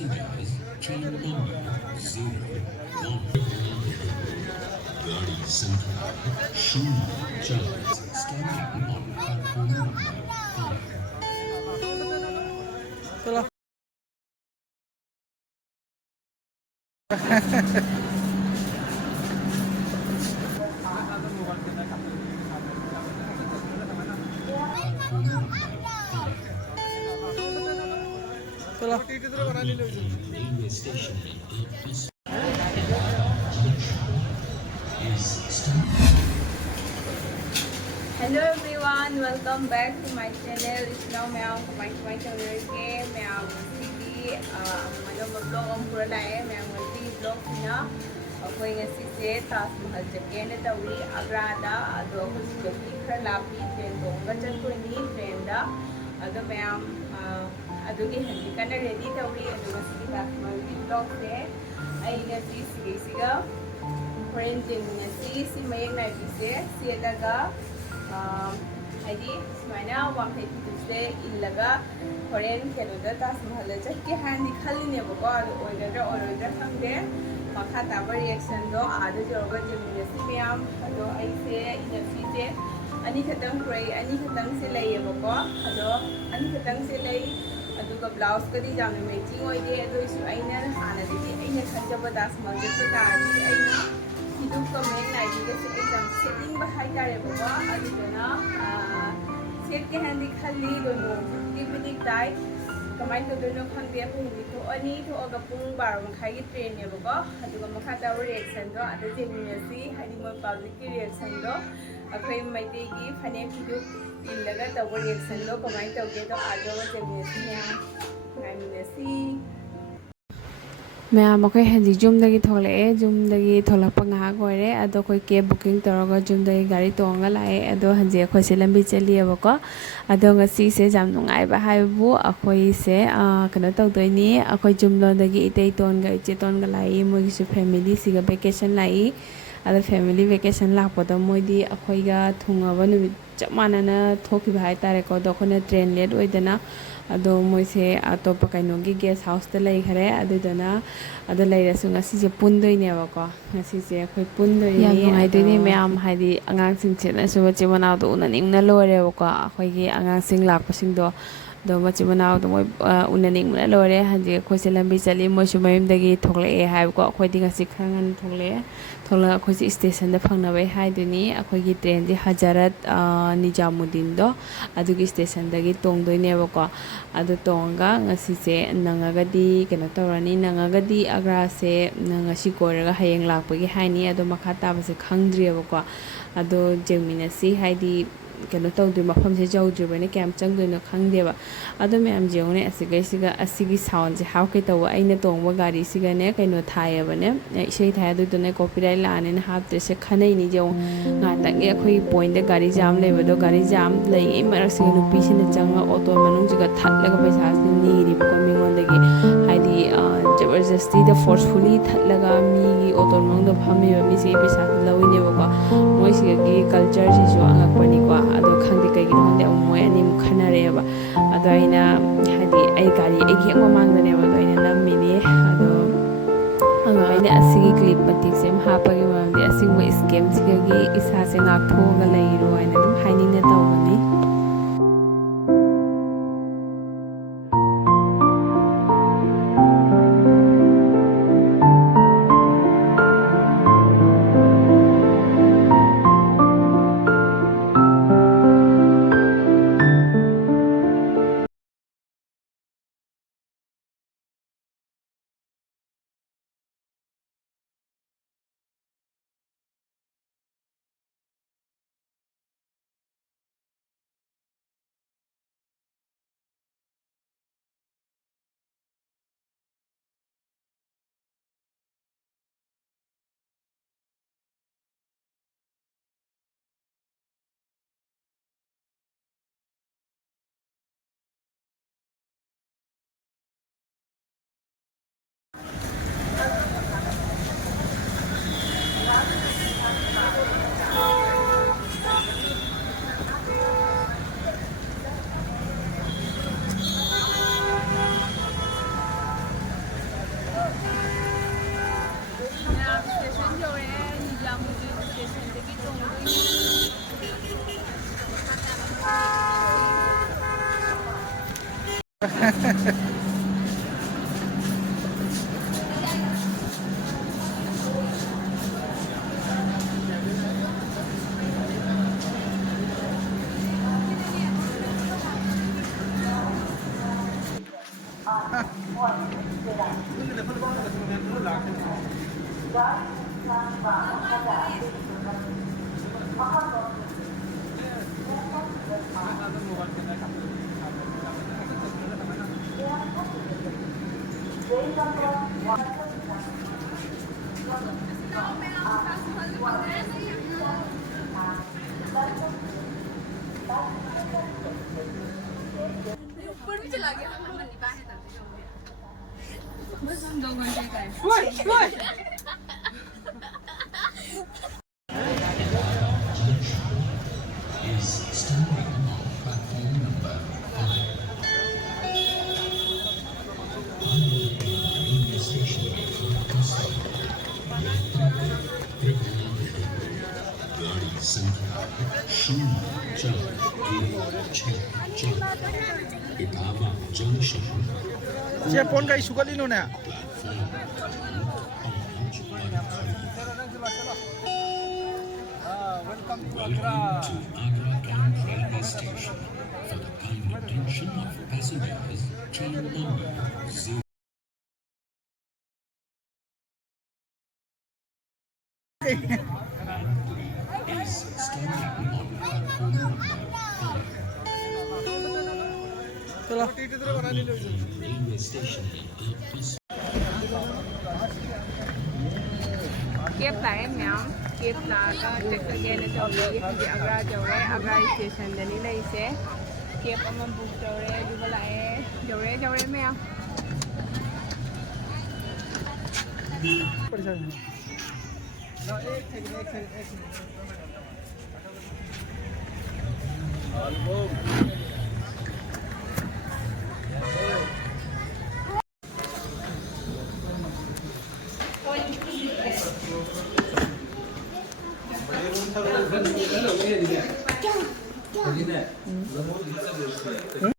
AUTOSIGA is train number 01. Gari Sankhya Shunna 4 standing on platform number 5. Platform number 5. Railway station is standing. Hello everyone, welcome back to my channel. It's now Mayam from my channel again. Mayam TV vlog on pura lae. Mayam vlog na akoy nga si Taj Mahal Japan na tawi AGRA da ado ako si khara lapi train do nga chan ko ni train da ado mayam ado gi handi kana ready tawi ado nga si Taj Mahal vlog se ay nga si siga friend din nga si mayang na bise si daga haidi sumana wang hai tuesday illaga foreign keloda Taj Mahal chakki handi khalline bako ado oidra khangde makha taba reaction do ado jorga jemine si mayam ado aise inafi je ani khatang pray ani khatang se lai bako ado ani khatang se lai aduga blouse kadi jamne matching oide ado isu aina hana digi aina khanjaba Taj Mahal ko taari aina hiduk comment na dige se exam setting ba hai tare bako aduna set ke handi khali do no activity tai kamai to dono khangde ko hindi to ani to aga pung 12 khai gi train ne bako aduga makha ta reaction do adu jemine si hadi mo public ki reaction do akhoi maite gi phane hiduk illaga ta reaction do kamai to ge do adu jemine si ya ngai si mayam akhoi hanji jum dagi thole jum dagi tholakpa nga gore ado khoi cab booking toroga jum dagi gari tonga lae ado hanji akhoi se lambi chali abako ado nga si se jam nungai ba haibu akhoi se kana tawdoini akhoi jum lo dagi itei ton ga iche ton ga lai moi su family siga vacation lai ado family vacation lakpoda moi di akhoi ga thungaba numit chamana na thoki ba hai tare ko do khone train late oidana ado moi se atopa kaino gi guest house ta lai khare adudana ado lairasu ngasi je pundoi ne ba ko ngasi je khoi pundoi ni yam ngai doi ni mayam haidi angang sing che na su bache manau do unaning na lore ba ko khoi gi angang sing lak pa sing do do bache manau do moi unaning na lore hanji khoi se lambi chali moi su mayum dagi thokle e hai ko khoi di ngasi khangan thokle thola khoi se station da phangna bai hai duni akhoi gi train di Hajarat Nijamuddin do adugi station dagi tong doi ne ba ko ado tonga ngasi se nangagadi kena torani nangagadi AGRA se ngasi koraga hayeng lakpagi haini ado makha taba se khangdri ba ado jengmina si haidi kena tawdu mafam se jawdri bane kam changdo na khangde ba ado mayam jeone asiga asigi sound je how ke tawa aina tongba gari siga ne kaino thaya bane isei thaya do ne copyright la ne hapte se khanai ni je nga tak e khoi point de gari jam leba do gari jam lai e marak se nu pisina changa auto manung jiga thatlaga paisa ni ri ko mingon degi haidi जबरदस्ती द forcefully थटलगा मी auto मंग द फमी मी से पैसा लवी ने बको मोय से की कल्चर से जो अंगक पनी को अदो खंगदे कई गिनो दे मोय अनि खना रे बा अदो आइना हादि आई गाड़ी आई के मांग दने बा आइना नम मिनी अदो अंगा आइना असिगी क्लिप मतिक से हापगे मांदे असिगो स्कैम सिगी इसा से नाक थोगा लैरो आइना दम हाइनी ने तवनी is standing on platform number 5. Railway station गाड़ी संख्या 04466 Etawah junction Siya pon kay sugalino na. Welcome to Agra Camp Railway Station. For the kind attention of passengers, train number 0. Is standing on platform number 5. Railway station in Kep la em ma'am. Kep la ka check again ito di Agra jawre Agra station dani la ise. Kep ama book jawre di bala jawre ma'am.